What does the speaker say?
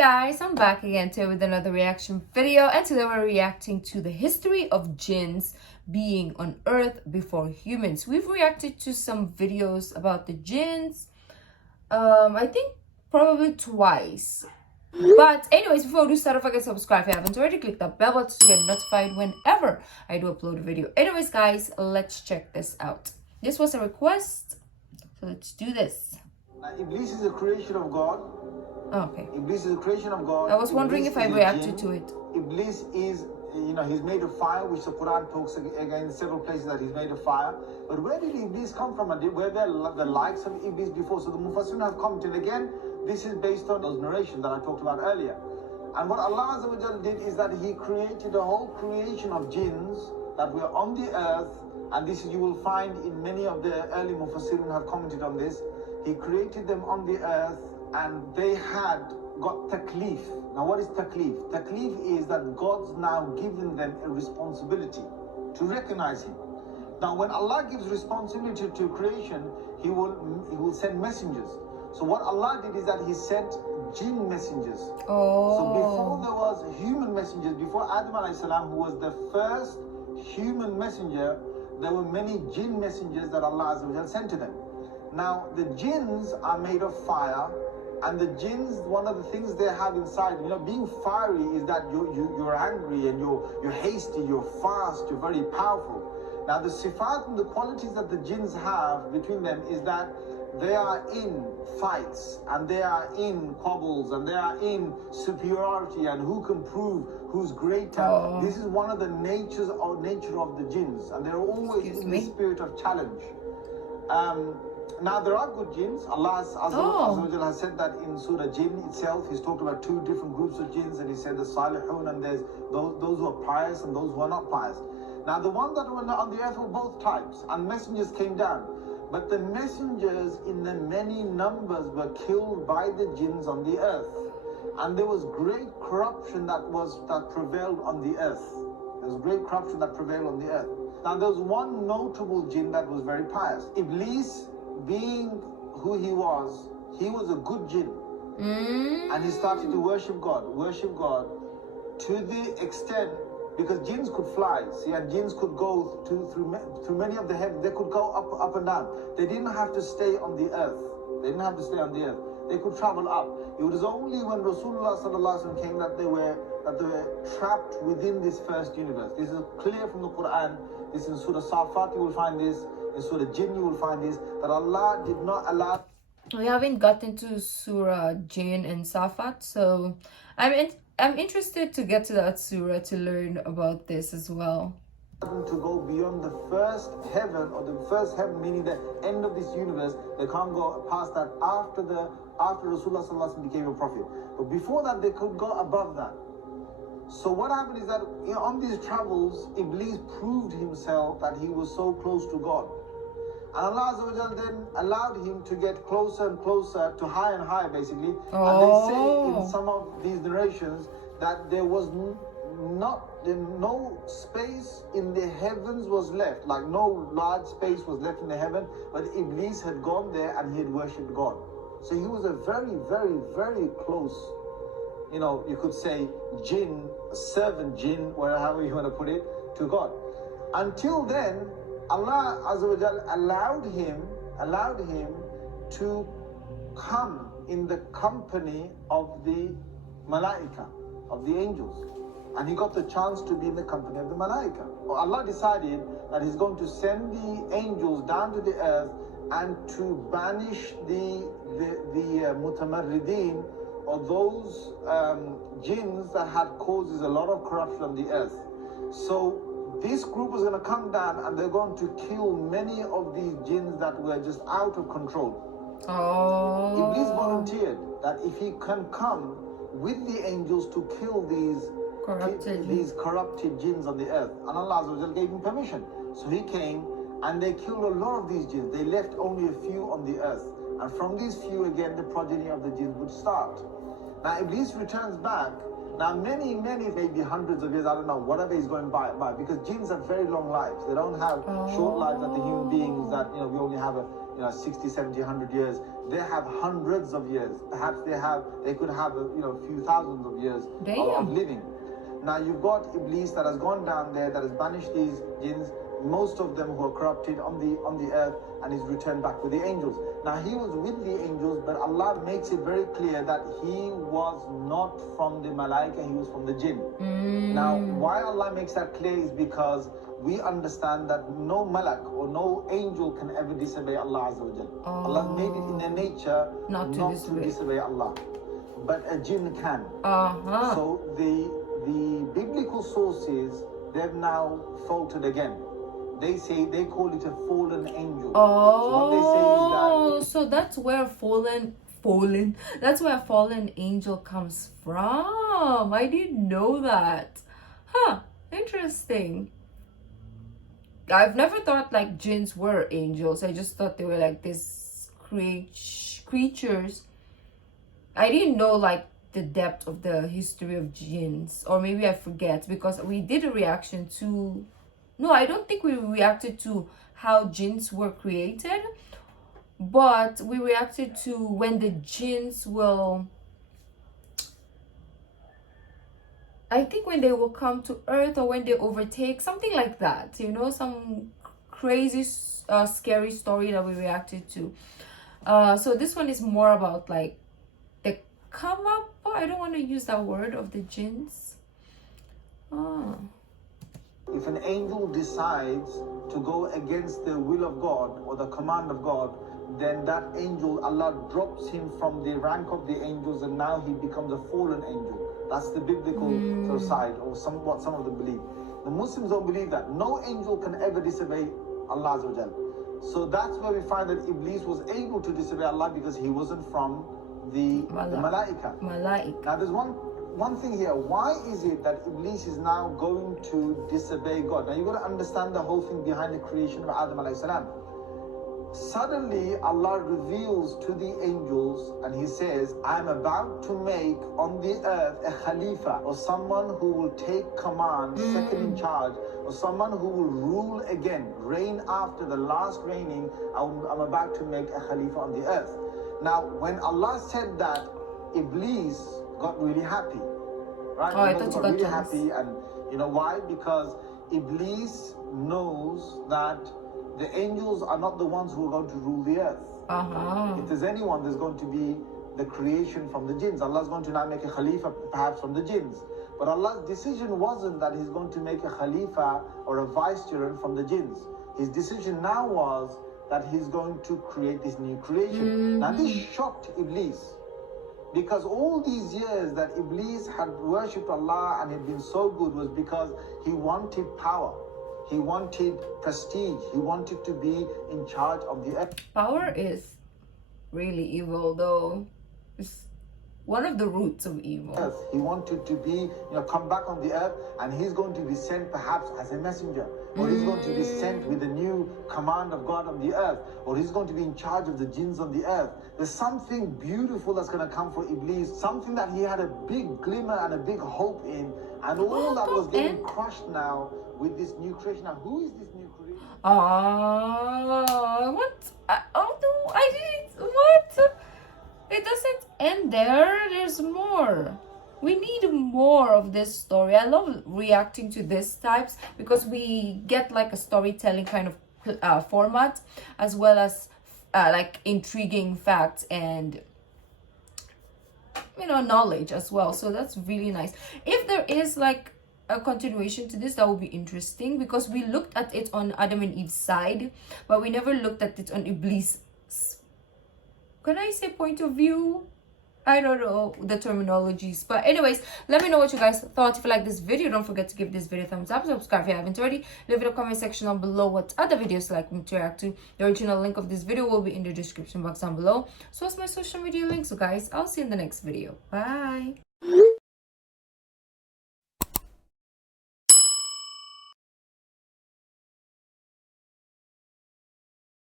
guys, I'm back again today with another reaction video, and today we're reacting to the history of jinns being on earth before humans. We've reacted to some videos about the jinns, I think probably twice. But anyways, before we start off, I can subscribe if you haven't already. Click that bell button to get notified whenever I do upload a video. Anyways guys, let's check this out. This was a request, so let's do this. Now, Iblis is a creation of God. Oh, okay. Iblis is a creation of God. I was wondering if I reacted to it. Iblis is, he's made of fire, which the Quran talks again in several places that he's made of fire. But where did Iblis come from? And were there the likes of Iblis before? So the Mufassirun have commented again. This is based on those narrations that I talked about earlier. And what Allah Azza wa Jalla did is that He created a whole creation of jinns that were on the earth. And this you will find in many of the early Mufassirun have commented on this. He created them on the earth, and they had got taklif. Now what is taklif? Taklif is that God's now given them a responsibility to recognize Him. Now when Allah gives responsibility to creation, He will send messengers. So what Allah did is that He sent jinn messengers. So before there was human messengers, before Adam alayhi salam, who was the first human messenger, there were many jinn messengers that Allah Azza wa Jalla sent to them. Now the jinns are made of fire, and the jinns, one of the things they have inside, being fiery is that you're angry and you're hasty, you're fast, you're very powerful. Now the sifat and the qualities that the jinns have between them is that they are in fights, and they are in quarrels, and they are in superiority, and who can prove who's greater. This is one of the nature of the jinns, and they're always in the spirit of challenge. Now there are good jinns. Allah Azza wa has said that in Surah Jinn itself. He's talked about two different groups of jinns, and He said the Salihun, and there's those who are pious and those who are not pious. Now the ones that were on the earth were both types, and messengers came down. But the messengers in the many numbers were killed by the jinns on the earth. And there was great corruption that prevailed on the earth. There was great corruption that prevailed on the earth. Now there was one notable jinn that was very pious. Iblis, being who he was a good jinn. And he started to worship God to the extent, because jinns could fly, and jinns could go through many of the heavens. They could go up and down. They didn't have to stay on the earth. They could travel up. It was only when Rasulullah sallallahu alaihi wasallam came that they were trapped within this first universe. This is clear from the Quran. This is in Surah Safat, you will find this. In Surah Jinn, you will find this, that Allah did not allow. We haven't gotten to Surah Jinn and Safat, so I'm interested to get to that surah to learn about this as well. To go beyond the first heaven, or the first heaven meaning the end of this universe. They can't go past that after Rasulullah sallallahu alaihi wasallam became a prophet. But before that, they could go above that. So what happened is that on these travels, Iblis proved himself that he was so close to God. And Allah Azza wa Jalla then allowed him to get closer and closer, to higher and higher basically. And they say in some of these narrations that there was no space in the heavens was left, like no large space was left in the heaven, but Iblis had gone there and he had worshipped God. So he was a very, very, very close, you could say jinn, servant jinn, however you want to put it, to God. Until then, Allah Azza wa Jalla allowed him to come in the company of the Malaika, of the angels. And he got the chance to be in the company of the Malaika. Allah decided that He's going to send the angels down to the earth and to banish the mutamarrideen, or those jinns that had causes a lot of corruption on the earth. So this group was going to come down, and they're going to kill many of these jinns that were just out of control. Iblis volunteered that if he can come with the angels to kill these corrupted jinns on the earth, and Allah Azza wa Jalla gave him permission. So he came, and they killed a lot of these jinns. They left only a few on the earth, and from these few again the progeny of the jinns would start. Now Iblis returns back. Now many, maybe hundreds of years, I don't know, whatever he's going by, because jinns have very long lives. They don't have short lives like the human beings that we only have 60, 70, 100 years. They have hundreds of years. Perhaps they could have a few thousands of years of living. Now you've got Iblis that has gone down there, that has banished these jinns, most of them who are corrupted on the earth, and is returned back with the angels. Now he was with the angels, but Allah makes it very clear that he was not from the Malaika, he was from the jinn. Now why Allah makes that clear is because we understand that no malak or no angel can ever disobey Allah Azza wa Jal. Allah made it in their nature not to disobey Allah, but a jinn can. So the biblical sources, they've now faltered again. They call it a fallen angel. So what they say is that, so that's where that's where fallen angel comes from. I didn't know that. Interesting. I've never thought like jinns were angels. I just thought they were like these creatures. I didn't know like the depth of the history of jinns, or maybe I forget, because we did a reaction to, no, I don't think we reacted to how jinns were created, but we reacted to when the jinns will, I think when they will come to earth, or when they overtake, something like that, some crazy scary story that we reacted to. So this one is more about like the come up, I don't want to use that word, of the jinns. If an angel decides to go against the will of God or the command of God, then that angel, Allah drops him from the rank of the angels, and now he becomes a fallen angel. That's the biblical sort of side, or what some of them believe. The Muslims don't believe that. No angel can ever disobey Allah Azza wa Jal. So that's where we find that Iblis was able to disobey Allah, because he wasn't from the Malaika. Now there's one thing here. Why is it that Iblis is now going to disobey God? Now you've got to understand the whole thing behind the creation of Adam alayhi salam. Suddenly Allah reveals to the angels, and he says, I'm about to make on the earth a Khalifa, or someone who will take command, second in charge, or someone who will rule again, reign after the last reigning. I'm about to make a Khalifa on the earth. Now when Allah said that, Iblis got really happy, right? I thought you got really happy. And you know why? Because Iblis knows that the angels are not the ones who are going to rule the earth. If there's anyone, there's going to be the creation from the jinns. Allah's going to now make a Khalifa perhaps from the jinns. But Allah's decision wasn't that he's going to make a Khalifa or a vicegerent from the jinns. His decision now was that he's going to create this new creation. Now this shocked Iblis, because all these years that Iblis had worshipped Allah and had been so good was because he wanted power. He wanted prestige. He wanted to be in charge of the earth. Power is really evil, though. It's one of the roots of evil. He wanted to be, come back on the earth, and he's going to be sent perhaps as a messenger, or he's going to be sent with a new command of God on the earth, or he's going to be in charge of the jinns on the earth. There's something beautiful that's going to come for Iblis, something that he had a big glimmer and a big hope in, and all that was getting crushed now with this new creation. Now, who is this new creation? It doesn't end there. There's more. We need more of this story. I love reacting to this types, because we get like a storytelling kind of format, as well as like intriguing facts and knowledge as well. So that's really nice. If there is like a continuation to this, that would be interesting, because we looked at it on Adam and Eve's side, but we never looked at it on Iblis. Can I say point of view? I don't know the terminologies, but anyways, let me know what you guys thought. If you like this video, don't forget to give this video a thumbs up, subscribe if you haven't already, leave it in the comment section down below what other videos you'd like me to react to. The original link of this video will be in the description box down below, so as my social media links. So guys, I'll see you in the next video. Bye.